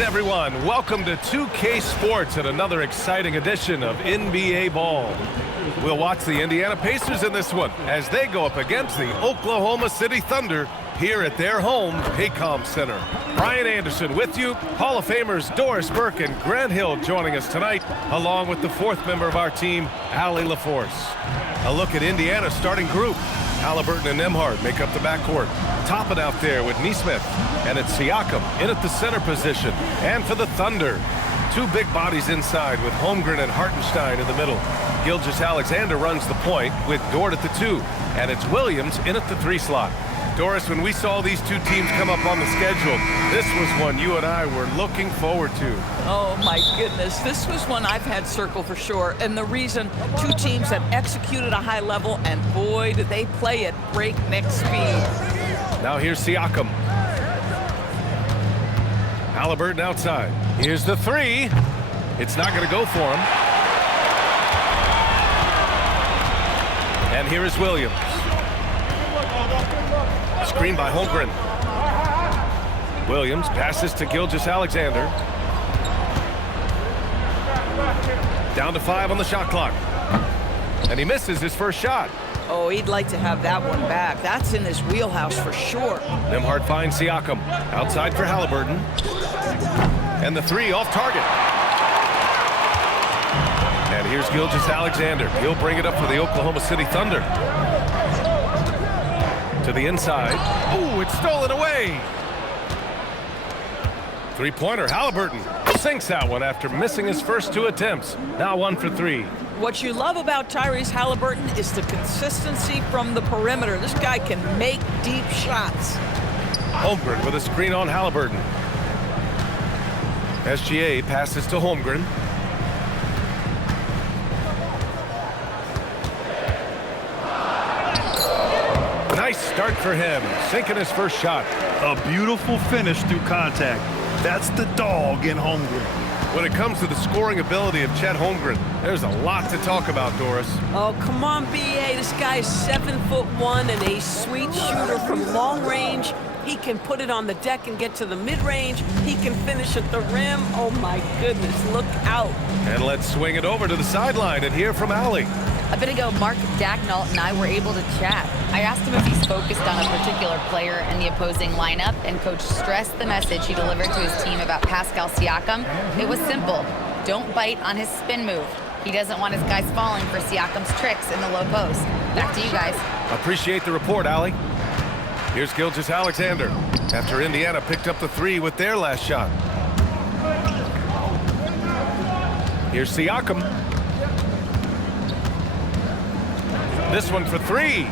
Greetings, everyone. Welcome to 2K Sports and another exciting edition of NBA Ball. We'll watch the Indiana Pacers in this one as they go up against the Oklahoma City Thunder here at their home, Paycom Center. Brian Anderson with you. Hall of Famers Doris Burke and Grant Hill joining us tonight, along with the fourth member of our team, Allie LaForce. A look at Indiana's starting group. Halliburton and Nembhard make up the backcourt. Topping out there with Nesmith, and it's Siakam in at the center position. And for the Thunder, two big bodies inside with Holmgren and Hartenstein in the middle. Gilgeous-Alexander runs the point with Dort at the 2, and it's Williams in at the 3 slot. Doris, when we saw these two teams come up on the schedule, this was one you and I were looking forward to. Oh, my goodness. This was one I've had circled for sure. And the reason, two teams that executed a high level, and boy, did they play at breakneck speed. Now here's Siakam. Halliburton outside. Here's the 3. It's not going to go for him. And here is Williams. Screen by Holmgren. Williams passes to Gilgeous-Alexander. Down to 5 on the shot clock. And he misses his first shot. Oh, he'd like to have that one back. That's in his wheelhouse for sure. Nembhard finds Siakam. Outside for Halliburton. And the 3 off target. And here's Gilgeous-Alexander. He'll bring it up for the Oklahoma City Thunder. To the inside. Ooh, it's stolen away. Three-pointer, Halliburton sinks that one after missing his first 2 attempts. Now 1 for 3. What you love about Tyrese Halliburton is the consistency from the perimeter. This guy can make deep shots. Holmgren with a screen on Halliburton. SGA passes to Holmgren. Nice start for him, sinking his first shot. A beautiful finish through contact. That's the dog in Holmgren. When it comes to the scoring ability of Chet Holmgren, there's a lot to talk about, Doris. Oh, come on, B.A. This guy's 7'1" and a sweet shooter from long range. He can put it on the deck and get to the mid-range. He can finish at the rim. Oh, my goodness, look out. And let's swing it over to the sideline and hear from Allie. A bit ago, Mark Dagnall and I were able to chat. I asked him if he's focused on a particular player in the opposing lineup, and Coach stressed the message he delivered to his team about Pascal Siakam. It was simple. Don't bite on his spin move. He doesn't want his guys falling for Siakam's tricks in the low post. Back to you guys. Appreciate the report, Allie. Here's Gilgeous-Alexander after Indiana picked up the 3 with their last shot. Here's Siakam. This one for 3.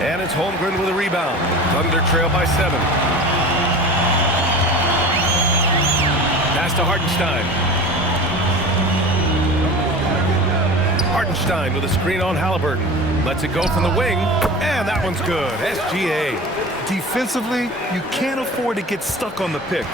And it's Holmgren with a rebound. Thunder trail by 7. Pass to Hartenstein. Hartenstein with a screen on Halliburton. Lets it go from the wing. And that one's good. SGA. Defensively, you can't afford to get stuck on the pick.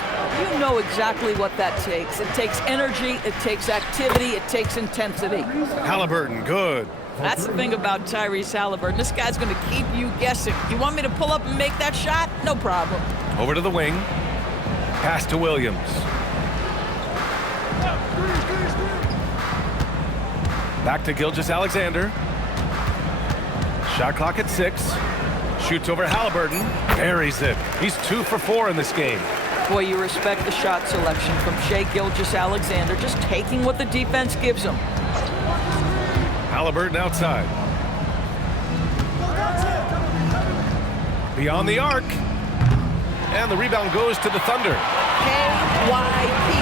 You know exactly what that takes. It takes energy, it takes activity, it takes intensity. Halliburton, good. That's the thing about Tyrese Halliburton. This guy's going to keep you guessing. You want me to pull up and make that shot? No problem. Over to the wing. Pass to Williams. Back to Gilgeous-Alexander. Shot clock at 6. Shoots over Halliburton. Buries it. He's 2 for 4 in this game. Boy, you respect the shot selection from Shai Gilgeous-Alexander, just taking what the defense gives him. Halliburton outside. Beyond the arc. And the rebound goes to the Thunder. KYP.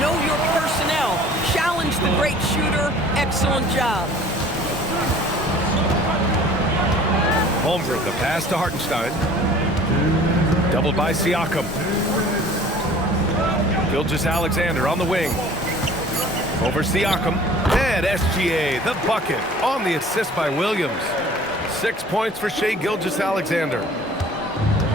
Know your personnel. Challenge the great shooter. Excellent job. Holmgren, the pass to Hartenstein. Doubled by Siakam. Gilgeous-Alexander on the wing. Over Siakam. And SGA, the bucket, on the assist by Williams. 6 points for Shai Gilgeous-Alexander.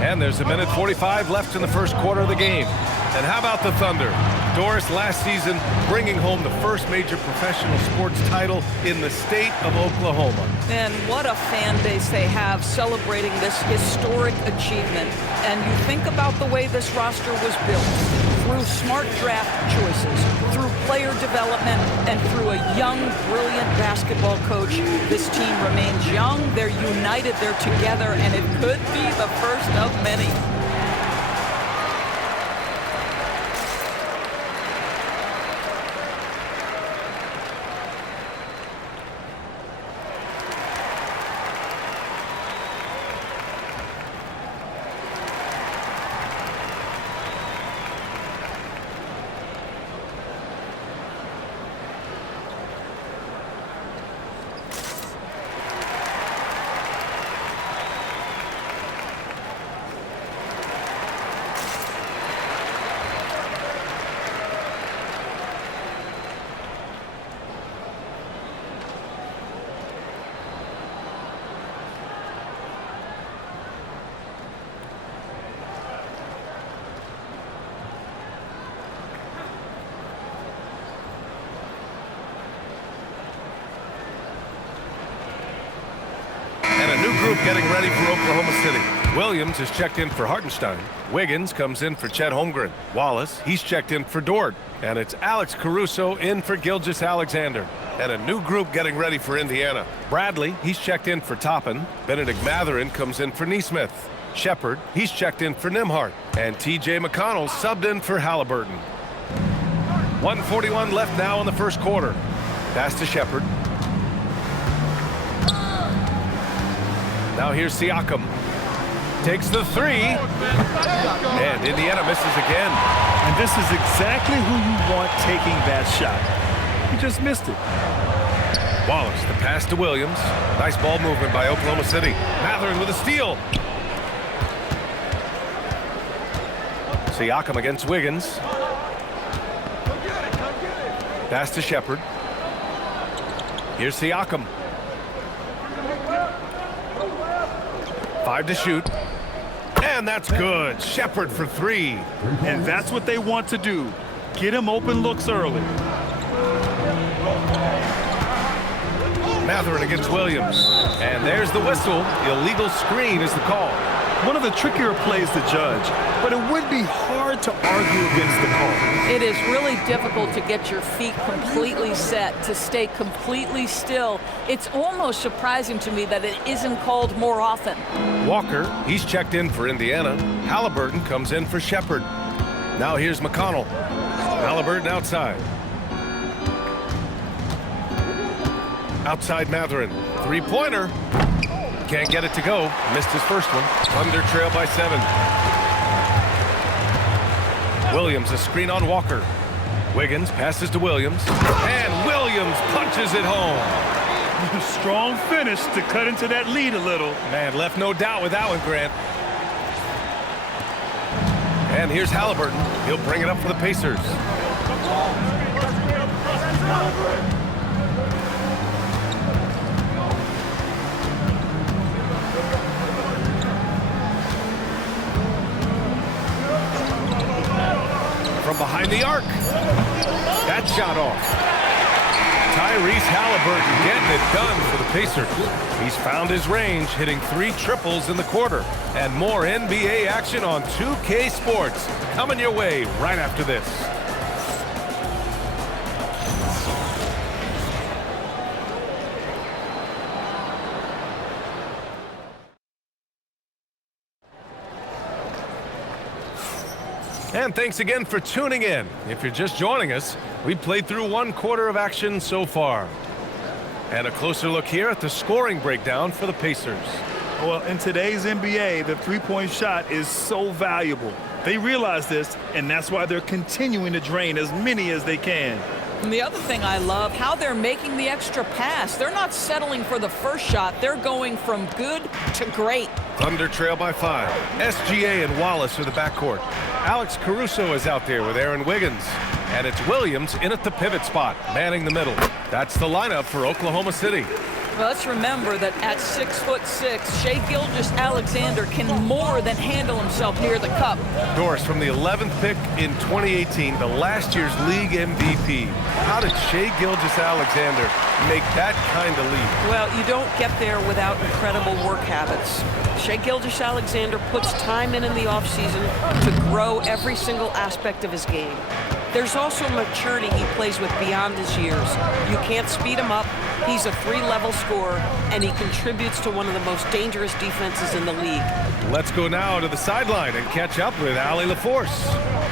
And there's 1:45 left in the first quarter of the game. And how about the Thunder? Doris, last season, bringing home the first major professional sports title in the state of Oklahoma. And what a fan base they have celebrating this historic achievement. And you think about the way this roster was built. through smart draft choices, through player development, and through a young, brilliant basketball coach. This team remains young, they're united, they're together, and it could be the first of many. Getting ready for Oklahoma City. Williams is checked in for Hartenstein. Wiggins comes in for Chet Holmgren. Wallace, he's checked in for Dort. And it's Alex Caruso in for Gilgeous-Alexander. And a new group getting ready for Indiana. Bradley, he's checked in for Toppin. Benedict Mathurin comes in for Nesmith. Shepard, he's checked in for Nimhart. And T.J. McConnell subbed in for Halliburton. 1:41 left now in the first quarter. Pass to Shepard. Now here's Siakam. Takes the three. And Indiana misses again. And this is exactly who you want taking that shot. He just missed it. Wallace, the pass to Williams. Nice ball movement by Oklahoma City. Mathurin with a steal. Siakam against Wiggins. Pass to Shepard. Here's Siakam. 5 to shoot. And that's good. Shepard for 3. And that's what they want to do. Get him open looks early. Mathurin against Williams. And there's the whistle. Illegal screen is the call. One of the trickier plays to judge, but it would be hard to argue against the call. It is really difficult to get your feet completely set, to stay completely still. It's almost surprising to me that it isn't called more often. Walker, he's checked in for Indiana. Halliburton comes in for Shepard. Now here's McConnell. Halliburton outside. Outside Mathurin. Three-pointer. Can't get it to go. Missed his first one. Thunder trail by 7. Williams, a screen on Walker. Wiggins passes to Williams. And Williams punches it home. Strong finish to cut into that lead a little. Man, left no doubt with that one, Grant. And here's Halliburton. He'll bring it up for the Pacers. From behind the arc. That shot off. Tyrese Halliburton getting it done for the Pacers. He's found his range, hitting 3 triples in the quarter. And more NBA action on 2K Sports coming your way right after this. And thanks again for tuning in. If you're just joining us, we played through 1 quarter of action so far. And a closer look here at the scoring breakdown for the Pacers. Well, in today's NBA, the three-point shot is so valuable. They realize this, and that's why they're continuing to drain as many as they can. And the other thing I love, how they're making the extra pass. They're not settling for the first shot. They're going from good to great. Thunder trail by 5. SGA and Wallace are the backcourt. Alex Caruso is out there with Aaron Wiggins. And it's Williams in at the pivot spot, manning the middle. That's the lineup for Oklahoma City. Well, let's remember that at 6'6", Shai Gilgeous-Alexander can more than handle himself near the cup. Doris, from the 11th pick in 2018, the last year's league MVP. How did Shai Gilgeous-Alexander make that kind of leap? Well, you don't get there without incredible work habits. Shai Gilgeous-Alexander puts time in the offseason to grow every single aspect of his game. There's also maturity he plays with beyond his years. You can't speed him up. He's a 3-level scorer, and he contributes to one of the most dangerous defenses in the league. Let's go now to the sideline and catch up with Allie LaForce.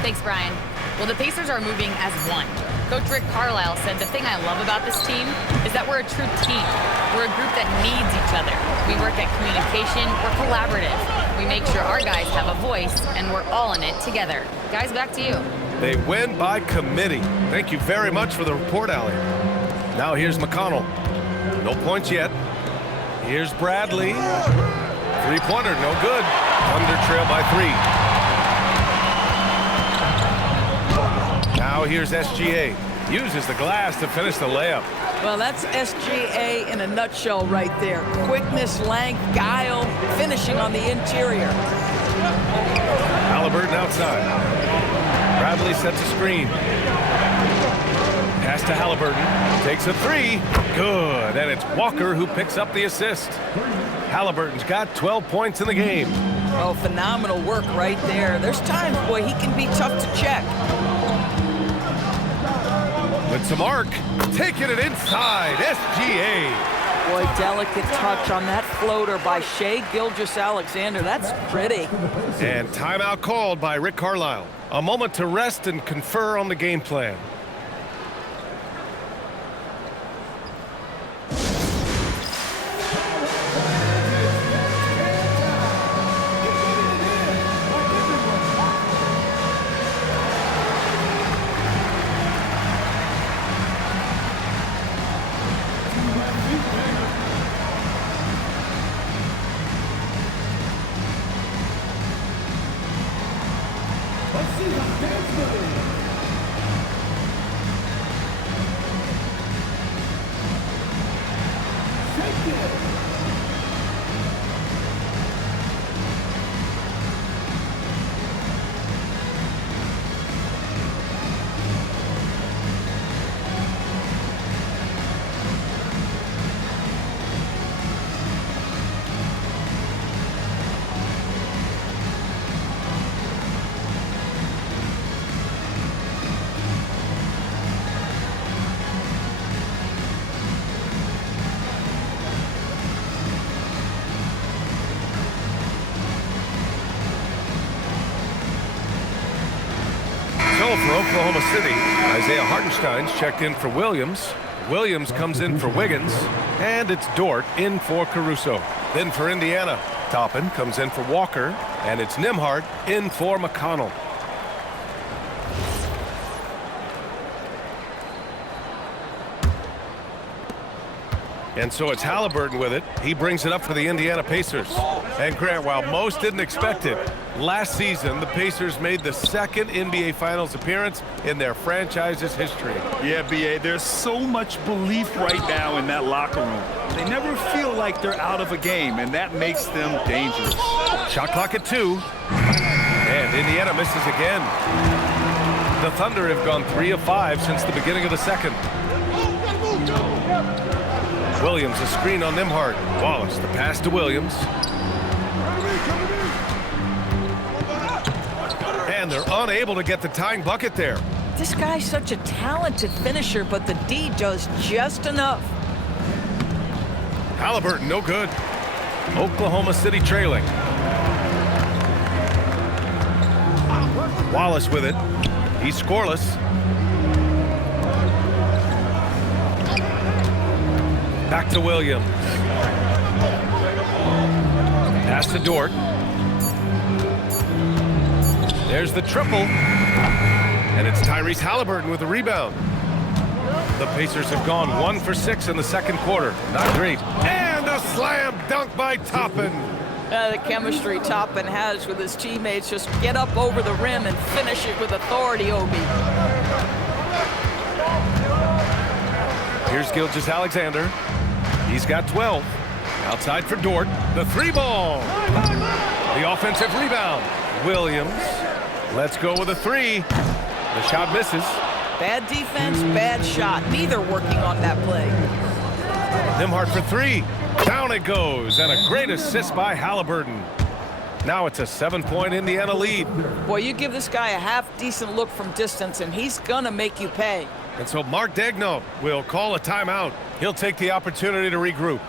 Thanks, Brian. Well, the Pacers are moving as one. Coach Rick Carlisle said the thing I love about this team is that we're a true team. We're a group that needs each other. We work at communication. We're collaborative. We make sure our guys have a voice, and we're all in it together. Guys, back to you. They win by committee. Thank you very much for the report, Allie. Now here's McConnell. No points yet. Here's Bradley. Three-pointer, no good. Thunder trail by 3. Now here's SGA. Uses the glass to finish the layup. Well, that's SGA in a nutshell right there. Quickness, length, guile, finishing on the interior. Halliburton outside. Bradley sets a screen. Pass to Halliburton. Takes a 3. Good. And it's Walker who picks up the assist. Halliburton's got 12 points in the game. Oh, phenomenal work right there. There's times, boy, he can be tough to check. With some arc. Taking it inside. SGA. Boy, delicate touch on that floater by Shai Gilgeous-Alexander. That's pretty. And timeout called by Rick Carlisle. A moment to rest and confer on the game plan. For Oklahoma City, Isaiah Hartenstein's checked in for Williams. Williams comes in for Wiggins. And it's Dort in for Caruso. Then for Indiana, Toppin comes in for Walker. And it's Nembhard in for McConnell. And so it's Halliburton with it. He brings it up for the Indiana Pacers. And Grant, while most didn't expect it, last season the Pacers made the second NBA Finals appearance in their franchise's history. Yeah, B.A., there's so much belief right now in that locker room. They never feel like they're out of a game, and that makes them dangerous. Shot clock at 2. And Indiana misses again. The Thunder have gone 3 of 5 since the beginning of the second. Williams, a screen on Nembhard. Wallace, the pass to Williams. And they're unable to get the tying bucket there. This guy's such a talented finisher, but the D does just enough. Halliburton, no good. Oklahoma City trailing. Wallace with it. He's scoreless. Back to Williams. Pass to Dort. There's the triple. And it's Tyrese Halliburton with the rebound. The Pacers have gone 1 for 6 in the second quarter. Not great. And a slam dunk by Toppin. The chemistry Toppin has with his teammates. Just get up over the rim and finish it with authority, Obi. Here's Gilgeous-Alexander. He's got 12. Outside for Dort. The three ball. The offensive rebound. Williams. Let's go with a three. The shot misses. Bad defense, bad shot. Neither working on that play. Nembhard for three. Down it goes. And a great assist by Halliburton. Now it's a 7-point Indiana lead. Boy, you give this guy a half-decent look from distance, and he's going to make you pay. And so Mark Daigneault will call a timeout. He'll take the opportunity to regroup.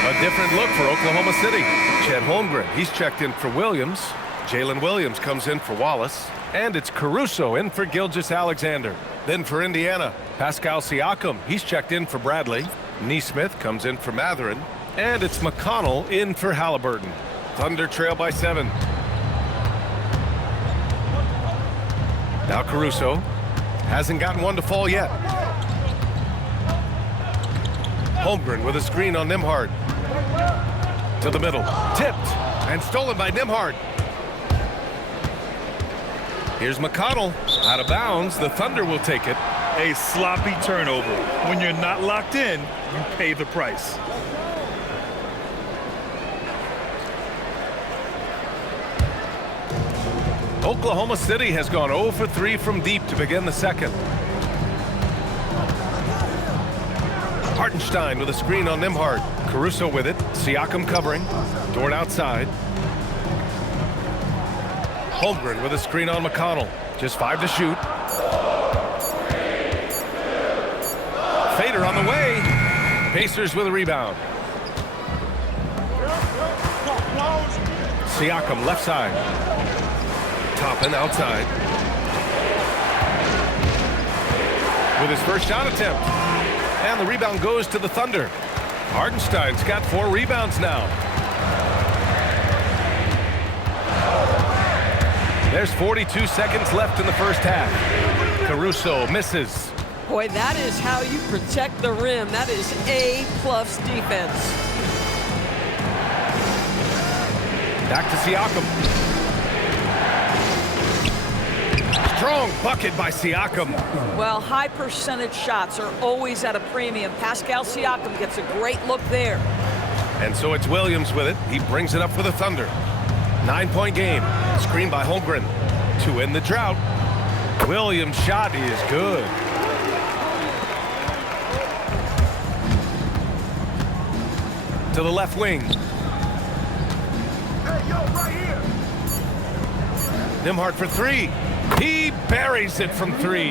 A different look for Oklahoma City. Chet Holmgren, he's checked in for Williams. Jalen Williams comes in for Wallace. And it's Caruso in for Gilgeous-Alexander. Then for Indiana, Pascal Siakam, he's checked in for Bradley. Nesmith comes in for Mathurin. And it's McConnell in for Halliburton. Thunder trail by 7. Now Caruso hasn't gotten one to fall yet. Holmgren with a screen on Nembhard. To the middle. Tipped and stolen by Nembhard. Here's McConnell. Out of bounds. The Thunder will take it. A sloppy turnover. When you're not locked in, you pay the price. Oklahoma City has gone 0 for 3 from deep to begin the second. Hartenstein with a screen on Nembhard. Caruso with it. Siakam covering. Dort outside. Holmgren with a screen on McConnell. Just 5 to shoot. Fader on the way. Pacers with a rebound. Siakam left side. Toppin outside. With his first shot attempt. And the rebound goes to the Thunder. Hartenstein's got 4 rebounds now. There's 42 seconds left in the first half. Caruso misses. Boy, that is how you protect the rim. That is A-plus defense. Back to Siakam. Strong bucket by Siakam. Well, high percentage shots are always at a premium. Pascal Siakam gets a great look there. And so it's Williams with it. He brings it up for the Thunder. 9-point game. Screen by Holmgren to end the drought. Williams' shot is good. To the left wing. Hey, yo, right here. Nembhard for 3. He buries it from 3.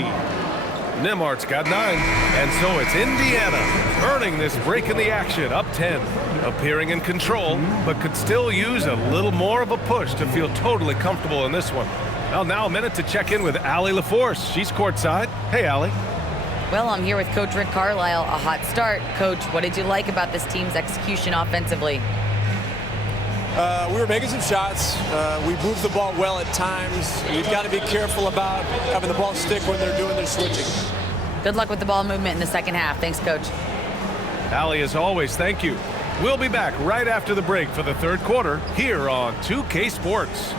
Nembhard's got 9. And so it's Indiana earning this break in the action, up 10. Appearing in control, but could still use a little more of a push to feel totally comfortable in this one. Well, now a minute to check in with Allie LaForce. She's courtside. Hey, Allie. Well, I'm here with Coach Rick Carlisle. A hot start. Coach, what did you like about this team's execution offensively? We were making some shots. We moved the ball well at times. We've got to be careful about having the ball stick when they're doing their switching. Good luck with the ball movement in the second half. Thanks, Coach. Allie, as always, thank you. We'll be back right after the break for the third quarter here on 2K Sports.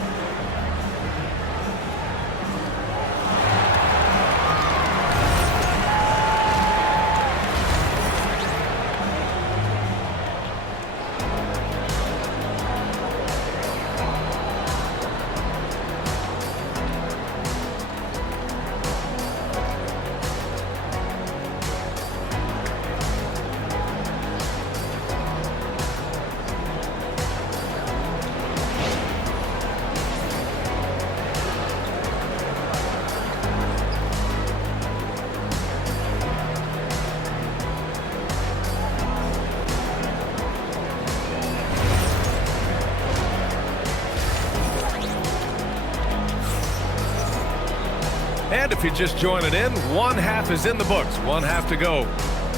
And if you're just joining in, one half is in the books, one half to go.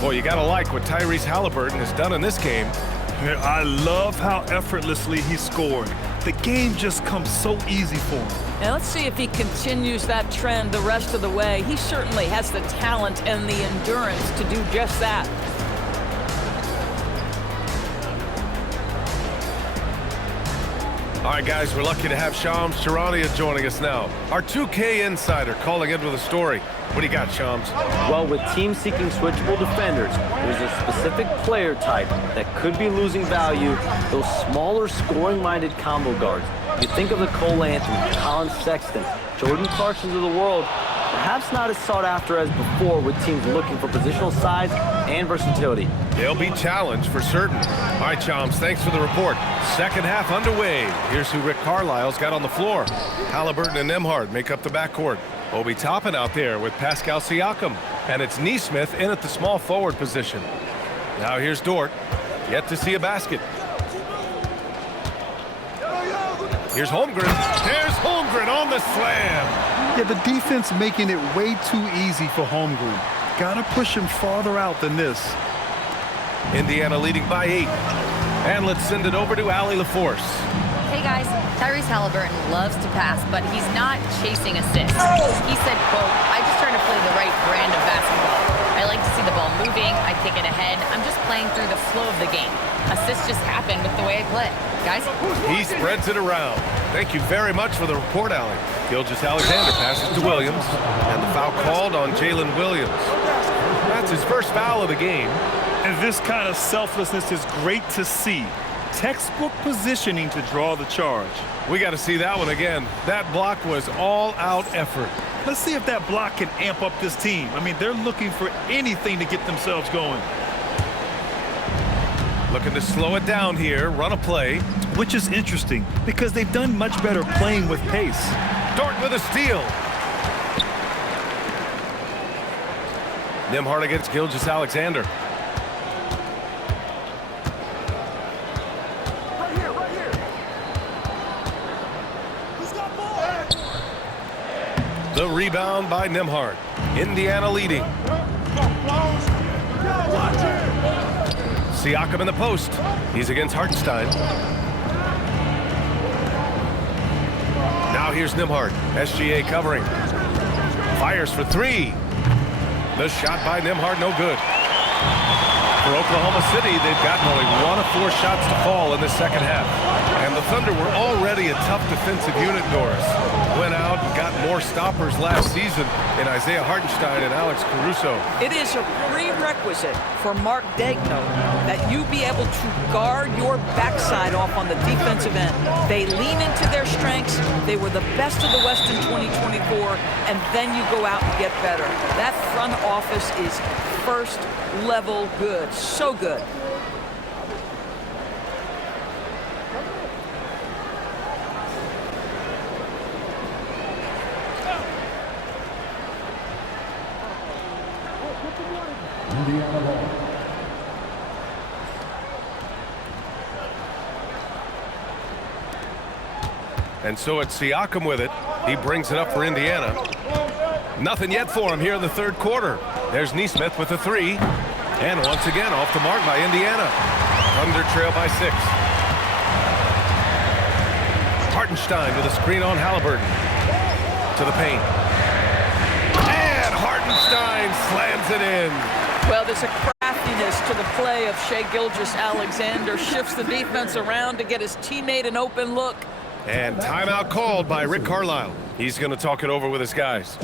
Boy, you got to like what Tyrese Halliburton has done in this game. I love how effortlessly he scored. The game just comes so easy for him. And let's see if he continues that trend the rest of the way. He certainly has the talent and the endurance to do just that. All right, guys, we're lucky to have Shams Charania joining us now. Our 2K insider calling in with a story. What do you got, Shams? Well, with teams seeking switchable defenders, there's a specific player type that could be losing value, those smaller scoring-minded combo guards. You think of the Cole Anthony, Colin Sexton, Jordan Clarksons of the world, perhaps not as sought after as before with teams looking for positional size and versatility. They'll be challenged for certain. All right, Shams, thanks for the report. Second half underway. Here's who Rick Carlisle's got on the floor. Halliburton and Nembhard make up the backcourt. Obi Toppin out there with Pascal Siakam. And it's Nesmith in at the small forward position. Now here's Dort. Yet to see a basket. Here's Holmgren. There's Holmgren on the slam. Yeah, the defense making it way too easy for Holmgren. Gotta push him farther out than this. Indiana leading by 8. And let's send it over to Allie LaForce. Hey guys, Tyrese Halliburton loves to pass, but he's not chasing assists. He said, quote, "I just try to play the right brand of basketball. I like to see the ball moving, I take it ahead. I'm just playing through the flow of the game. Assists just happen with the way I play." Guys? He spreads it around. Thank you very much for the report, Allie. Gilgeous-Alexander passes to Williams, and the foul called on Jalen Williams. That's his first foul of the game. And this kind of selflessness is great to see. Textbook positioning to draw the charge. We got to see that one again. That block was all-out effort. Let's see if that block can amp up this team. I mean, they're looking for anything to get themselves going. Looking to slow it down here, run a play. Which is interesting because they've done much better playing with pace. Dort with a steal. Nembhard against Gilgeous-Alexander. The rebound by Nembhard. Indiana leading. Siakam in the post. He's against Hartenstein. Now here's Nembhard. SGA covering. Fires for 3. The shot by Nembhard, no good. For Oklahoma City, they've gotten only 1 of 4 shots to fall in the second half. And the Thunder were already a tough defensive unit, Doris. Went out and got more stoppers last season in Isaiah Hartenstein and Alex Caruso. It is a prerequisite for Mark Daigneault that you be able to guard your backside off on the defensive end. They lean into their strengths. They were the best of the West in 2024, and then you go out and get better. That front office is first level good. So good. And so it's Siakam with it. He brings it up for Indiana. Nothing yet for him here in the third quarter. There's Nesmith with a 3. And once again, off the mark by Indiana. Thunder trail by 6. Hartenstein with a screen on Halliburton. To the paint. And Hartenstein slams it in. Well, there's a craftiness to the play of Shai Gilgeous-Alexander. Shifts the defense around to get his teammate an open look. And timeout called by Rick Carlisle. He's going to talk it over with his guys.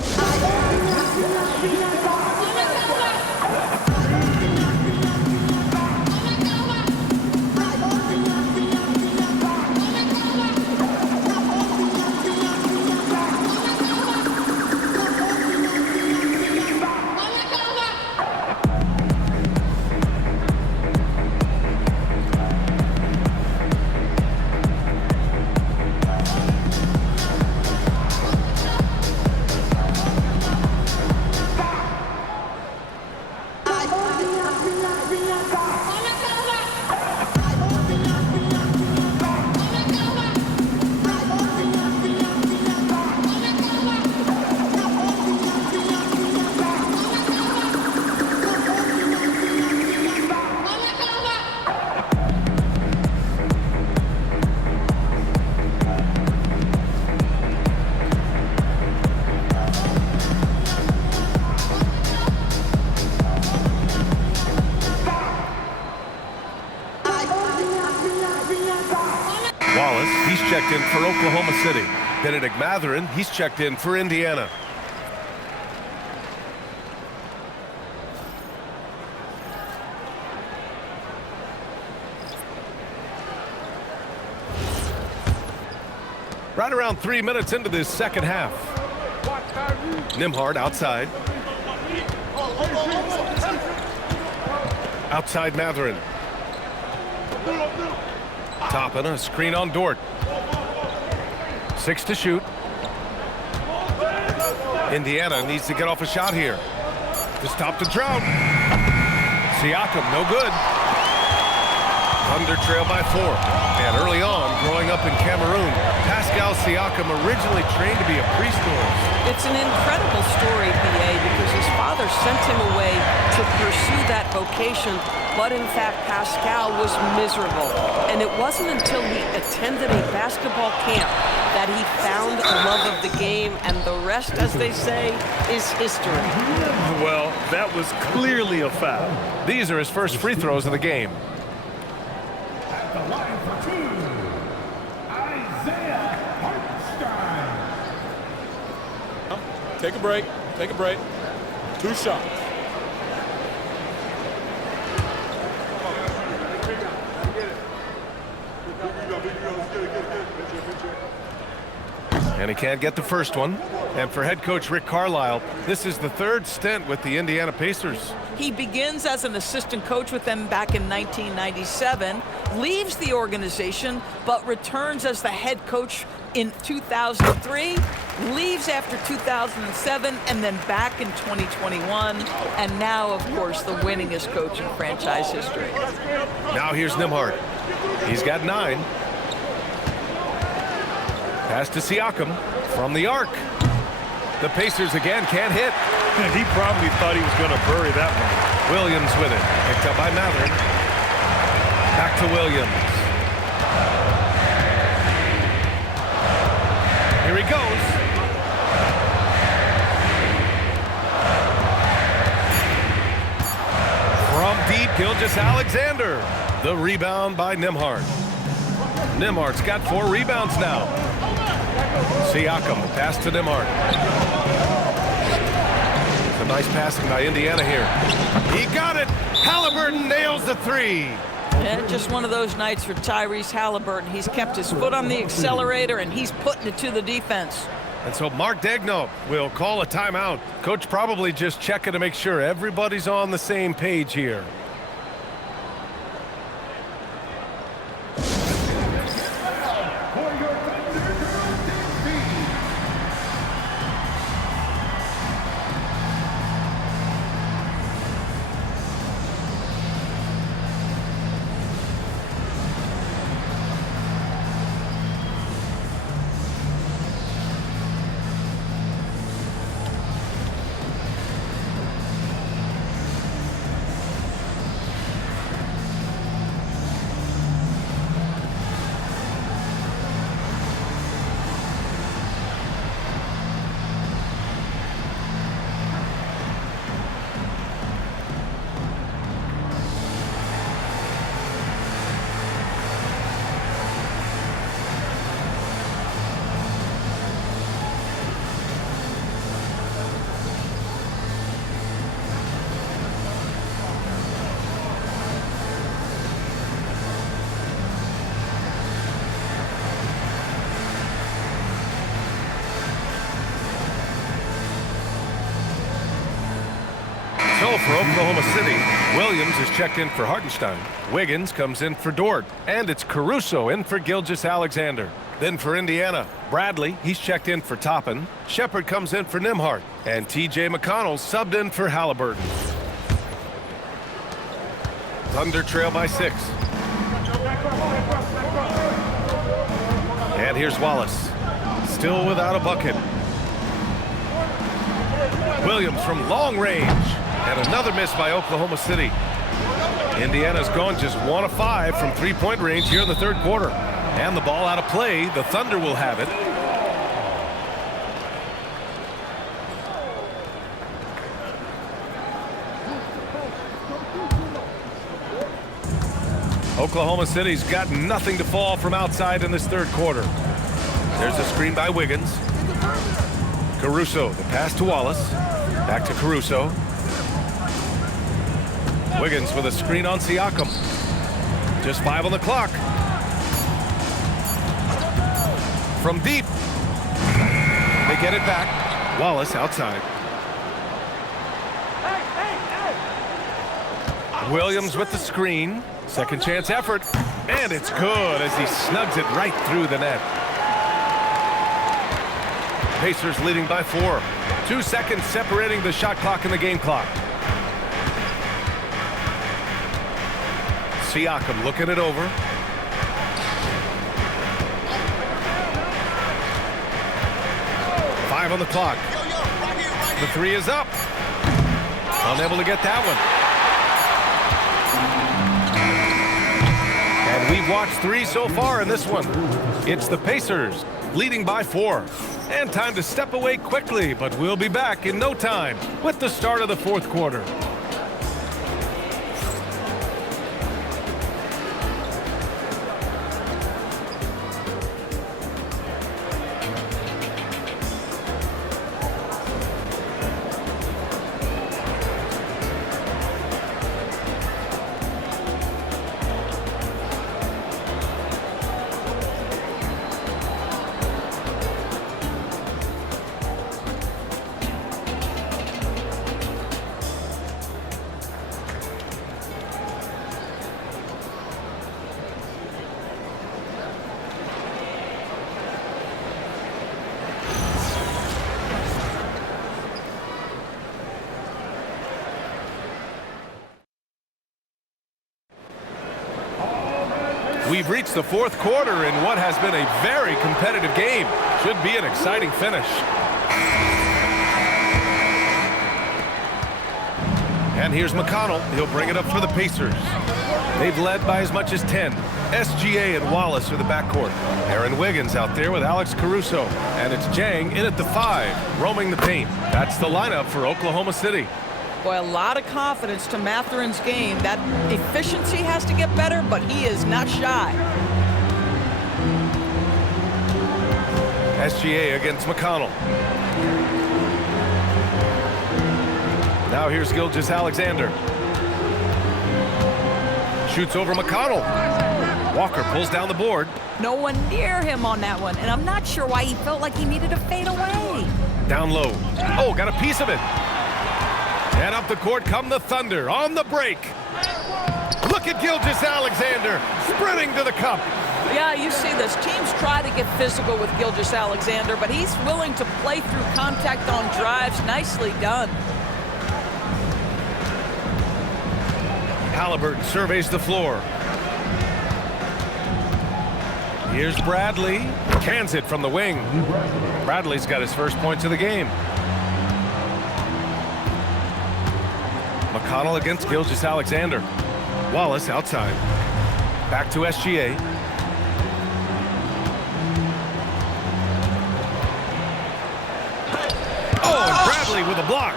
checked in for Oklahoma City. Benedict Mathurin, he's checked in for Indiana. Right around 3 minutes into this second half. Nembhard outside. Outside Mathurin. Toppin, a screen on Dort. 6 to shoot. Indiana needs to get off a shot here. To stop the drought. Siakam, no good. Thunder trail by 4. And early on, growing up in Cameroon, Pascal Siakam originally trained to be a preschoolist. It's an incredible story, BA, because his father sent him away to pursue that vocation, but in fact, Pascal was miserable. And it wasn't until he attended a basketball camp that he found a love of the game, and the rest, as they say, is history. Well, that was clearly a foul. These are his first free throws of the game. Take a break. Take a break. 2 shots. And he can't get the first one. And for head coach Rick Carlisle, this is the 3rd stint with the Indiana Pacers. He begins as an assistant coach with them back in 1997, leaves the organization, but returns as the head coach in 2003, leaves after 2007, and then back in 2021, and now, of course, the winningest coach in franchise history. Now here's Nembhard. He's got 9. Pass to Siakam from the arc. The Pacers again can't hit. He probably thought he was going to bury that one. Williams with it. Picked up by Mathurin. Back to Williams. Here he goes. From deep, Gilgeous-Alexander. The rebound by Nembhard. Nembhard's got 4 rebounds now. Siakam, pass to Nembhard. It's a nice passing by Indiana here. He got it. Halliburton nails the 3. And just one of those nights for Tyrese Halliburton. He's kept his foot on the accelerator, and he's putting it to the defense. And so Mark Daigneault will call a timeout. Coach probably just checking to make sure everybody's on the same page here. So for Oklahoma City, Williams is checked in for Hartenstein. Wiggins comes in for Dort. And it's Caruso in for Gilgeous-Alexander. Then for Indiana, Bradley, he's checked in for Toppin. Shepard comes in for Nembhard. And T.J. McConnell subbed in for Halliburton. Thunder trail by 6. And here's Wallace. Still without a bucket. Williams from long range. And another miss by Oklahoma City. Indiana's gone just 1 of 5 from 3-point range here in the 3rd quarter. And the ball out of play. The Thunder will have it. Oklahoma City's got nothing to fall from outside in this third quarter. There's a screen by Wiggins. Caruso, the pass to Wallace. Back to Caruso. Wiggins with a screen on Siakam. Just 5 on the clock. From deep. They get it back. Wallace outside. Williams with the screen. Second chance effort. And it's good as he snugs it right through the net. Pacers leading by 4. 2 seconds separating the shot clock and the game clock. Siakam looking it over. Five on the clock. The three is up. Unable to get that one. And we've watched 3 so far in this one. It's the Pacers leading by 4. And time to step away quickly, but we'll be back in no time with the start of the fourth quarter. We've reached the fourth quarter in what has been a very competitive game. Should be an exciting finish. And here's McConnell. He'll bring it up for the Pacers. They've led by as much as 10. SGA and Wallace are the backcourt. Aaron Wiggins out there with Alex Caruso. And it's Jang in at the 5, roaming the paint. That's the lineup for Oklahoma City. Boy, a lot of confidence to Matherin's game. That efficiency has to get better, but he is not shy. SGA against McConnell. Now here's Gilgeous-Alexander. Shoots over McConnell. Walker pulls down the board. No one near him on that one, and I'm not sure why he felt like he needed to fade away. Down low. Oh, got a piece of it. And up the court come the Thunder on the break. Look at Gilgeous-Alexander sprinting to the cup. Yeah, you see this. Teams try to get physical with Gilgeous-Alexander, but he's willing to play through contact on drives. Nicely done. Halliburton surveys the floor. Here's Bradley. Cans it from the wing. Bradley's got his first points of the game. McConnell against Gilgeous-Alexander. Wallace outside. Back to SGA. Oh, and Bradley with a block.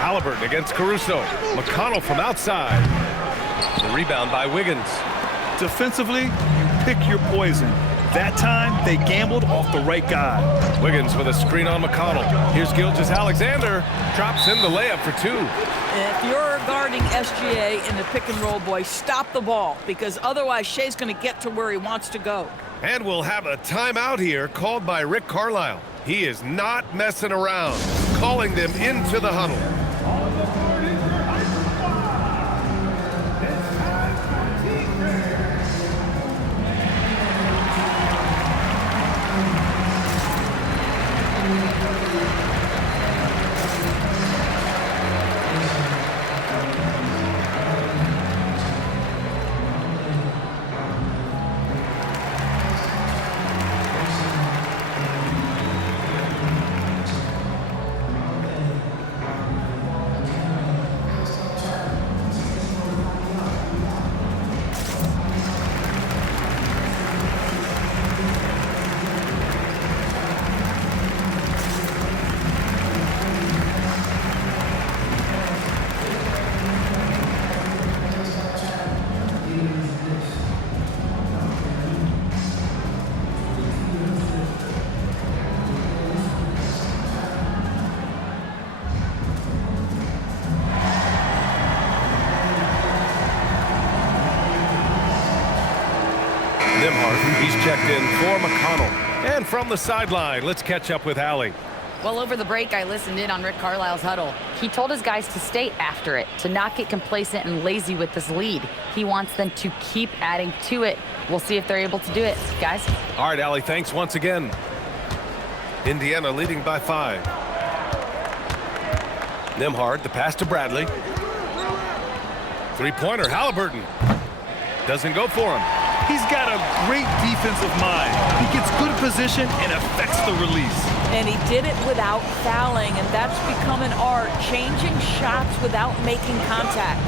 Halliburton against Caruso. McConnell from outside. The rebound by Wiggins. Defensively, you pick your poison. That time, they gambled off the right guy. Wiggins with a screen on McConnell. Here's Gilgeous-Alexander. Drops in the layup for 2. If you're guarding SGA in the pick and roll, boy, stop the ball, because otherwise Shea's going to get to where he wants to go. And we'll have a timeout here called by Rick Carlisle. He is not messing around, calling them into the huddle. checked in for McConnell. And from the sideline, let's catch up with Allie. Well, over the break, I listened in on Rick Carlisle's huddle. He told his guys to stay after it, to not get complacent and lazy with this lead. He wants them to keep adding to it. We'll see if they're able to do it, guys. All right, Allie, thanks once again. Indiana leading by 5. Nembhard, the pass to Bradley. Three-pointer, Halliburton. Doesn't go for him. He's got a great defensive mind. He gets good position and affects the release. And he did it without fouling, and that's become an art, changing shots without making contact.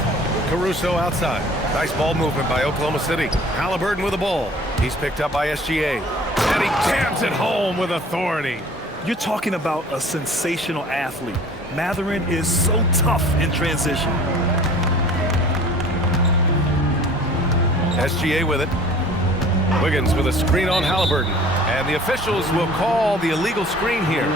Caruso outside. Nice ball movement by Oklahoma City. Halliburton with the ball. He's picked up by SGA. And he jams it home with authority. You're talking about a sensational athlete. Mathurin is so tough in transition. SGA with it. Wiggins with a screen on Halliburton. And the officials will call the illegal screen here.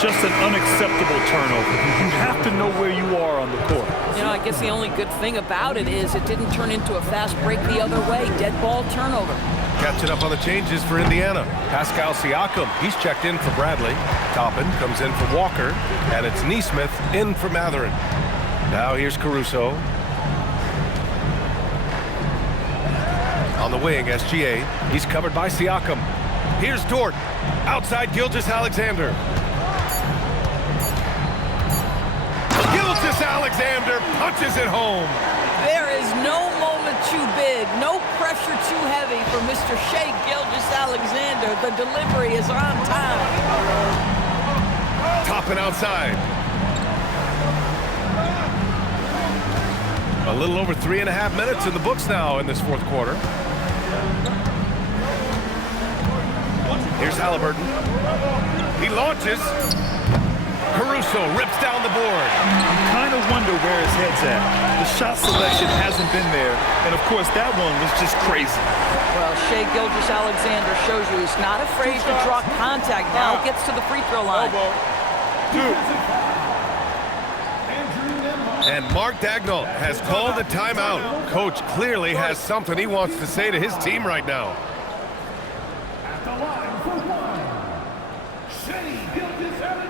Just an unacceptable turnover. You have to know where you are on the court. You know, I guess the only good thing about it is it didn't turn into a fast break the other way. Dead ball turnover. Catching up on the changes for Indiana. Pascal Siakam, he's checked in for Bradley. Toppin comes in for Walker. And it's Nesmith in for Mathurin. Now here's Caruso. On the wing, SGA. He's covered by Siakam. Here's Dort. Outside Gilgeous-Alexander. Gilgeous-Alexander punches it home. There is no moment too big, no pressure too heavy for Mr. Shai Gilgeous-Alexander. The delivery is on time. Toppin outside. A little over 3.5 minutes in the books now in this fourth quarter. Here's Halliburton. He launches. Caruso rips down the board. You kind of wonder where his head's at. The shot selection hasn't been there. And, of course, that one was just crazy. Well, Shai Gilgeous-Alexander shows you he's not afraid to draw contact. Now gets to the free throw line. And Mark Daigneault has called a timeout. Coach clearly has something he wants to say to his team right now. At the line for one, Shai Gilgeous-Alexander.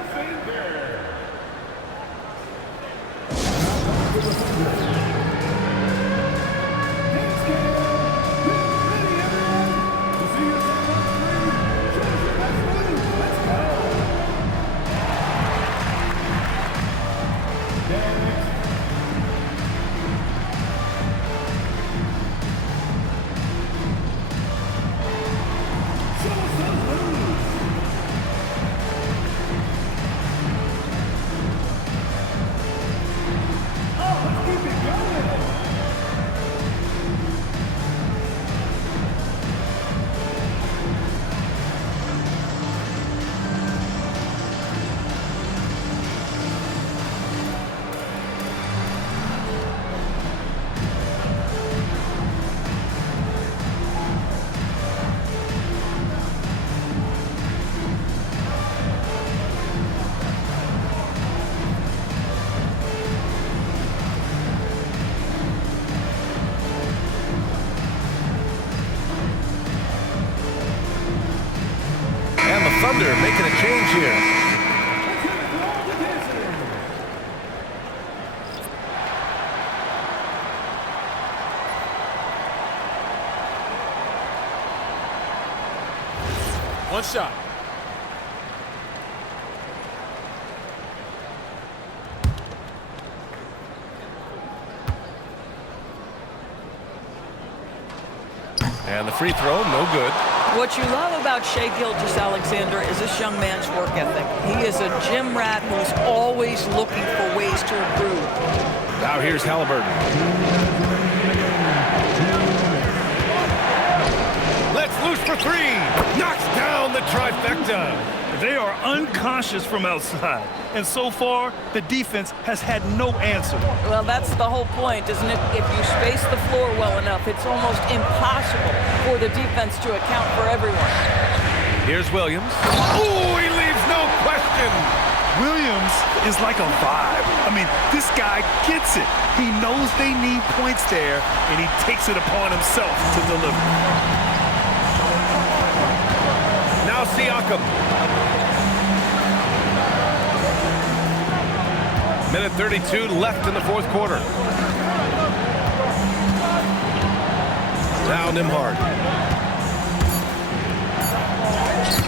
Thunder making a change here. One shot. And the free throw, no good. What you love about Shai Gilgeous-Alexander is this young man's work ethic. He is a gym rat who's always looking for ways to improve. Now here's Halliburton. Let's loose for three. Knocks down the trifecta. They are unconscious from outside. And so far, the defense has had no answer. Well, that's the whole point, isn't it? If you space the floor well enough, it's almost impossible for the defense to account for everyone. Here's Williams. Ooh, he leaves no question. Williams is like a vibe. I mean, this guy gets it. He knows they need points there, and he takes it upon himself to deliver. Now Siakam. Minute 32 left in the fourth quarter. Now Nembhard.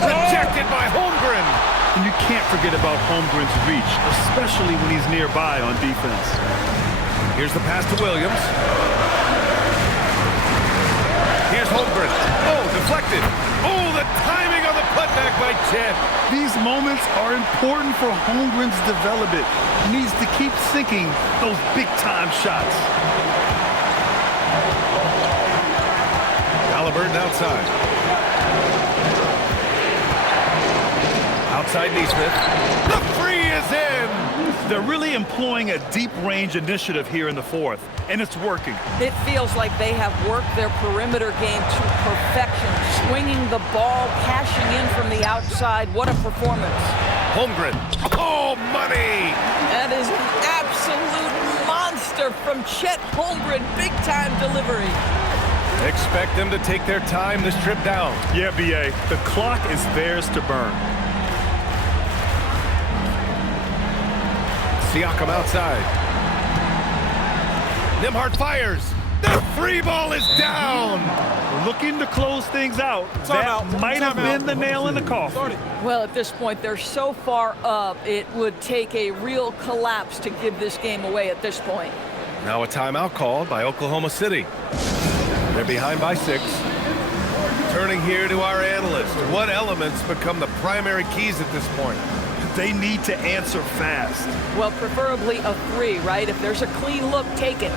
Rejected by Holmgren. And you can't forget about Holmgren's reach, especially when he's nearby on defense. Here's the pass to Williams. Here's Holmgren. Oh, deflected. Oh, the timing on the putback by Chet. These moments are important for Holmgren's development. He needs to keep sinking those big-time shots. Halliburton outside. Outside Neesmith. The three is in. They're really employing a deep-range initiative here in the fourth, and it's working. It feels like they have worked their perimeter game to perfection, swinging the ball, cashing in from the outside. What a performance. Holmgren. Oh, money. That is an absolute monster from Chet Holmgren. Big-time delivery. Expect them to take their time this trip down. Yeah, B.A., the clock is theirs to burn. Siakam outside. Nembhard fires. The free ball is down. Looking to close things out. That might have been the nail in the coffin. Well, at this point, they're so far up, it would take a real collapse to give this game away at this point. Now a timeout called by Oklahoma City. They're behind by 6. Turning here to our analyst. What elements become the primary keys at this point? They need to answer fast. Well, preferably a 3, right? If there's a clean look, take it.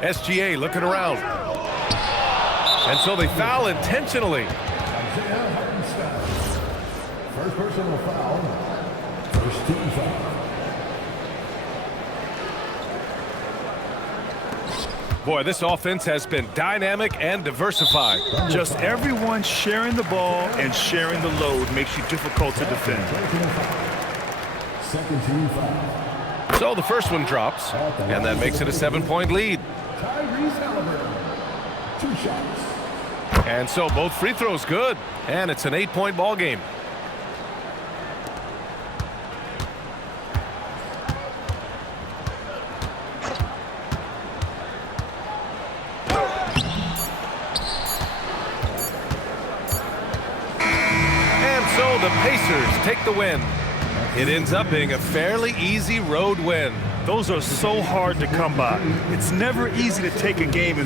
SGA looking around. And so they foul intentionally. First personal foul. First team foul. Boy, this offense has been dynamic and diversified. Just everyone sharing the ball and sharing the load makes you difficult to defend. Second team foul. So the first one drops, and that makes it a 7-point lead. Tyrese Halliburton. 2 shots. And so both free throws good, and it's an 8-point ball game. And so the Pacers take the win. It ends up being a fairly easy road win. Those are so hard to come by. It's never easy to take a game